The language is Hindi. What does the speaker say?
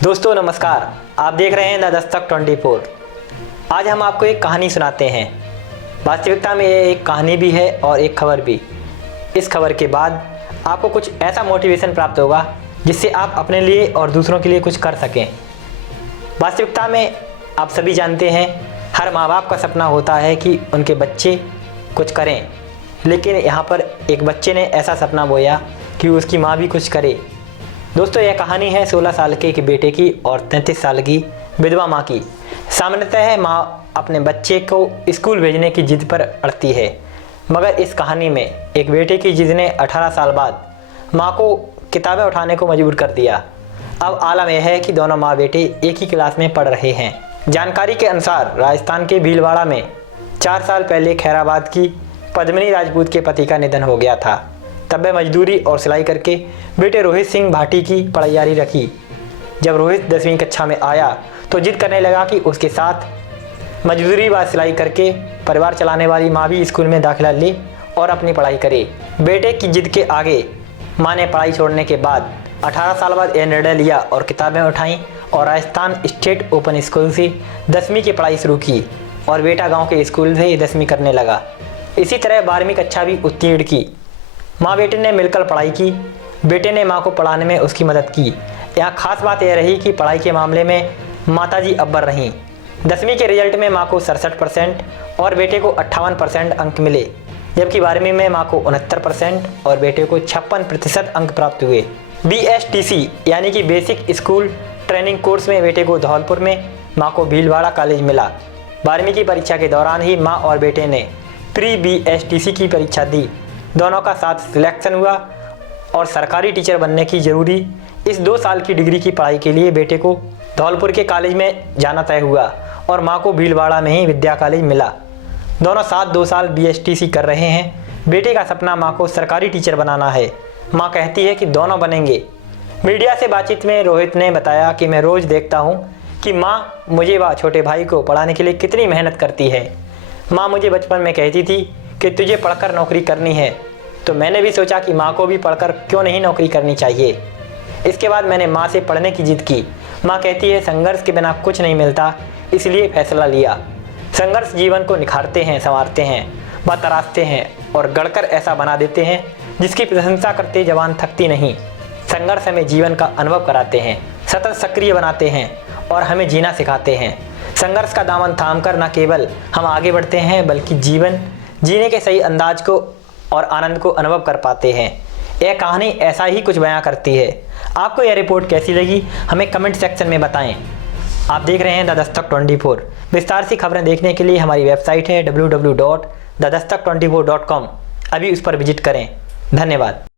दोस्तों नमस्कार, आप देख रहे हैं द दस्तक 24। आज हम आपको एक कहानी सुनाते हैं। वास्तविकता में ये एक कहानी भी है और एक खबर भी। इस खबर के बाद आपको कुछ ऐसा मोटिवेशन प्राप्त होगा जिससे आप अपने लिए और दूसरों के लिए कुछ कर सकें। वास्तविकता में आप सभी जानते हैं, हर माँ बाप का सपना होता है कि उनके बच्चे कुछ करें, लेकिन यहाँ पर एक बच्चे ने ऐसा सपना बोया कि उसकी माँ भी कुछ करे। दोस्तों यह कहानी है 16 साल के एक बेटे की और 33 साल की विधवा माँ की। सामान्यतः माँ अपने बच्चे को स्कूल भेजने की जिद पर अड़ती है, मगर इस कहानी में एक बेटे की जिद ने 18 साल बाद माँ को किताबें उठाने को मजबूर कर दिया। अब आलम यह है कि दोनों माँ बेटे एक ही क्लास में पढ़ रहे हैं। जानकारी के अनुसार राजस्थान के भीलवाड़ा में 4 साल पहले खैराबाद की पद्मिनी राजपूत के पति का निधन हो गया था। तब वह मजदूरी और सिलाई करके बेटे रोहित सिंह भाटी की पढ़ाई जारी रखी। जब रोहित 10वीं कक्षा में आया तो जिद करने लगा कि उसके साथ मजदूरी व सिलाई करके परिवार चलाने वाली माँ भी स्कूल में दाखिला ले और अपनी पढ़ाई करे। बेटे की जिद के आगे माँ ने पढ़ाई छोड़ने के बाद 18 साल बाद यह निर्णय लिया और किताबें उठाईं और राजस्थान स्टेट ओपन स्कूल से 10वीं की पढ़ाई शुरू की और बेटा गाँव के स्कूल से 10वीं करने लगा। इसी तरह 12वीं कक्षा भी उत्तीर्ण की। माँ बेटे ने मिलकर पढ़ाई की। बेटे ने माँ को पढ़ाने में उसकी मदद की। यहाँ खास बात यह रही कि पढ़ाई के मामले में माताजी अव्वल रहीं। 10वीं के रिजल्ट में माँ को 67% और बेटे को 58% अंक मिले, जबकि 12वीं में माँ को 69% और बेटे को 56% अंक प्राप्त हुए। BSTC यानी कि बेसिक स्कूल ट्रेनिंग कोर्स में बेटे को धौलपुर में, माँ को भीलवाड़ा कॉलेज मिला। 12वीं की परीक्षा के दौरान ही माँ और बेटे ने प्री BSTC की परीक्षा दी। दोनों का साथ सिलेक्शन हुआ और सरकारी टीचर बनने की ज़रूरी इस 2 साल की डिग्री की पढ़ाई के लिए बेटे को धौलपुर के कॉलेज में जाना तय हुआ और माँ को भीलवाड़ा में ही विद्या कॉलेज मिला। दोनों साथ 2 साल BSTC कर रहे हैं। बेटे का सपना माँ को सरकारी टीचर बनाना है। माँ कहती है कि दोनों बनेंगे। मीडिया से बातचीत में रोहित ने बताया कि मैं रोज़ देखता हूँ कि माँ मुझे व छोटे भाई को पढ़ाने के लिए कितनी मेहनत करती है। माँ मुझे बचपन में कहती थी कि तुझे पढ़कर नौकरी करनी है, तो मैंने भी सोचा कि माँ को भी पढ़कर क्यों नहीं नौकरी करनी चाहिए। इसके बाद मैंने माँ से पढ़ने की जिद की। माँ कहती है संघर्ष के बिना कुछ नहीं मिलता, इसलिए फैसला लिया। संघर्ष जीवन को निखारते हैं, संवारते हैं व तराशते हैं और गढ़कर ऐसा बना देते हैं जिसकी प्रशंसा करते जवान थकती नहीं। संघर्ष हमें जीवन का अनुभव कराते हैं, सतत सक्रिय बनाते हैं और हमें जीना सिखाते हैं। संघर्ष का दामन थामकर न केवल हम आगे बढ़ते हैं, बल्कि जीवन जीने के सही अंदाज को और आनंद को अनुभव कर पाते हैं। यह कहानी ऐसा ही कुछ बयां करती है। आपको यह रिपोर्ट कैसी लगी हमें कमेंट सेक्शन में बताएं। आप देख रहे हैं द दस्तक 24। विस्तार से खबरें देखने के लिए हमारी वेबसाइट है www.thedastak24.com। अभी उस पर विजिट करें। धन्यवाद।